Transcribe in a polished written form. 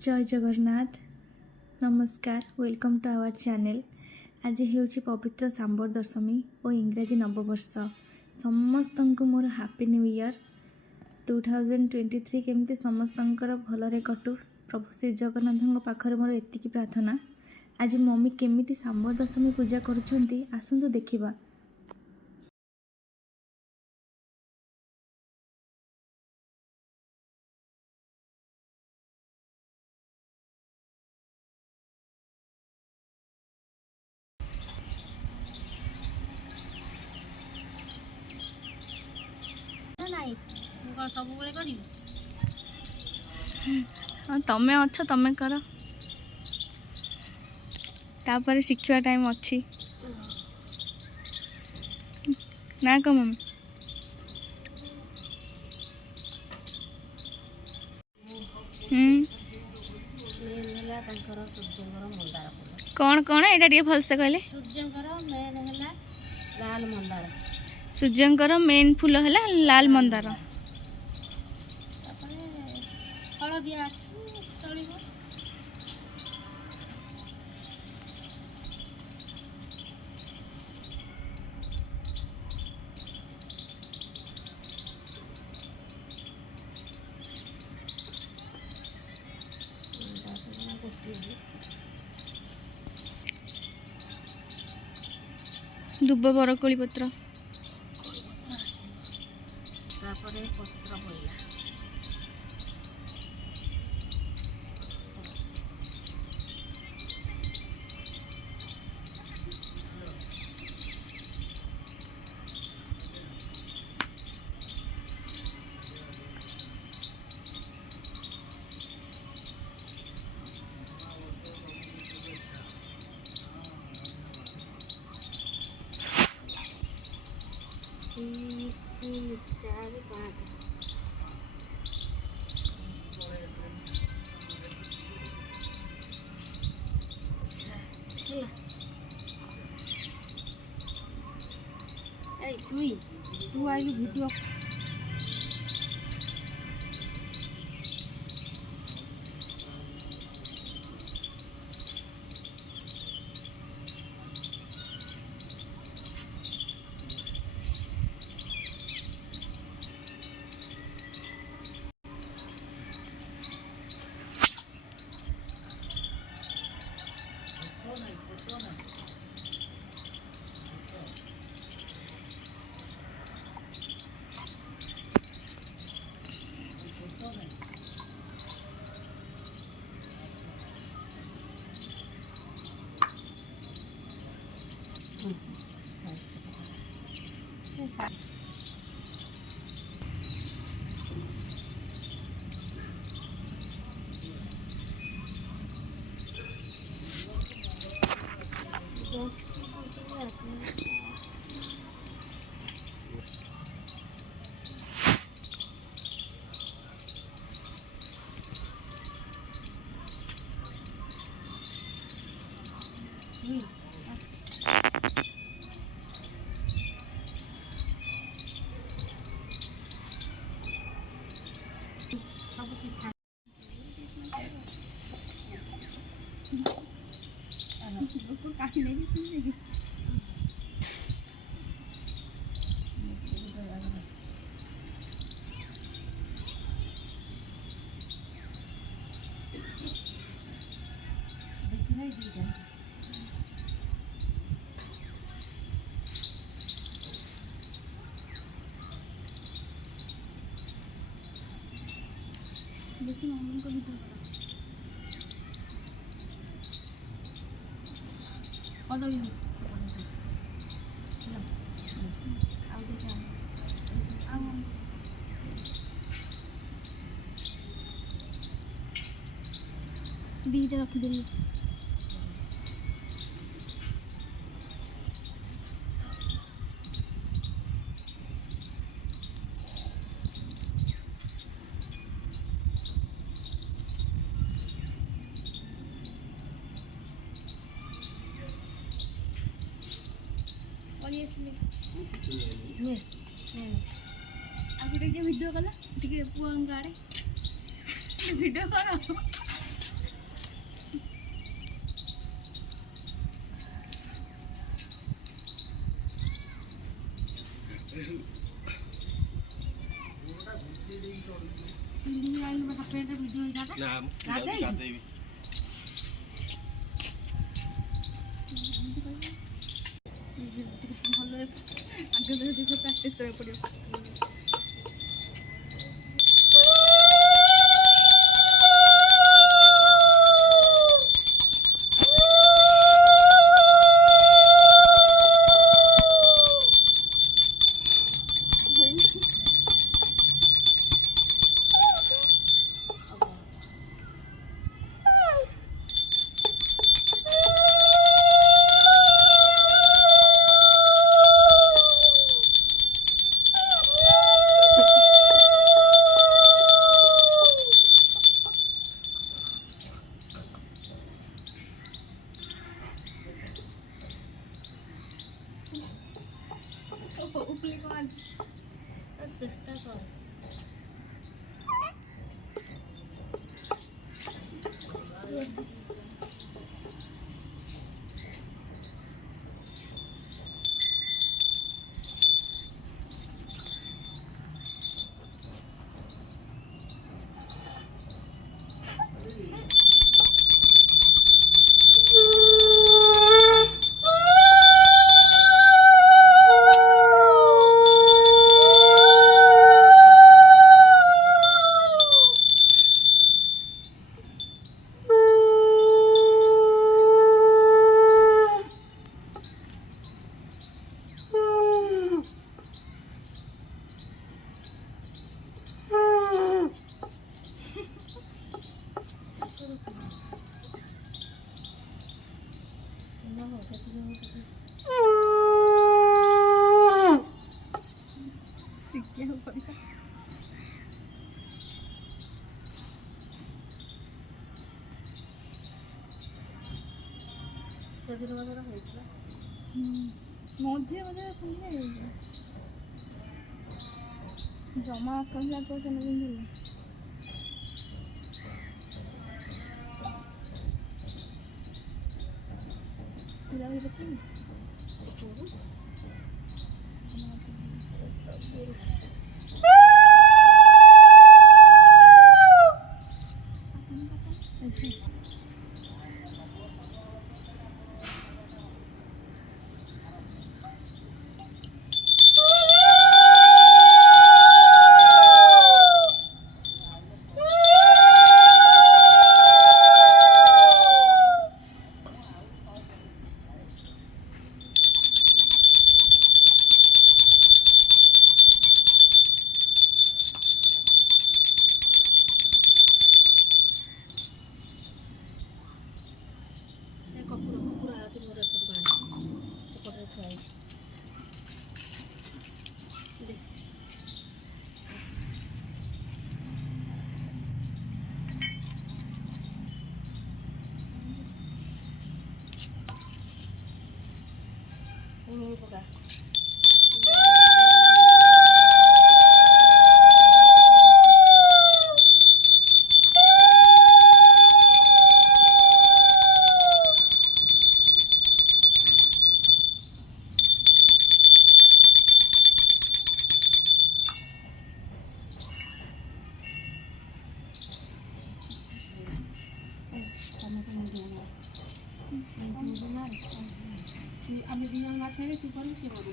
जय जगन्नाथ नमस्कार welcome to our channel. आज हेउची पवित्र सांबर दशमी और इंग्राजी नववर्ष समस्त को मोर हैप्पी न्यू ईयर 2023 केमती समस्तंकर भलरे कटु। प्रभु श्री जगन्नाथ पाखरे मोर एतिकी प्रार्थना। आज मम्मी केमिति सांबर दशमी पूजा करुछंती आसंतु देखिबा। हाँ तमें अच्छ तमें कर तापर शिखा टाइम अच्छी ना कह मम्मी कौन कौन एटा टे भलसे कहले। सूर्यंकर मेन फूल है लाल मंदार। दुब बरकोली पत्र तू आइलु वीडियो बेसी मम्मी को वीडियो कदली दीटा रखिदेली वीडियो कला वीडियो कर ନା ମୁଁ ଯାଉଛି ଗାଧେଇବି। ଭଲରେ ଆଗ ଟିକେ ପ୍ରାକ୍ଟିସ୍ କରିବାକୁ ପଡ଼ିବ। চেষ্টা কর। ସେଦିନ ମଜା ହେଇଥିଲା ମଝିରେ ମଝିରେ ପିନ୍ଧିଲେ ଜମା ଅସହ୍ୟ ପଇସା ନ ପିନ୍ଧିଲେ আমি দিনের মাছ তু করবি সে করবো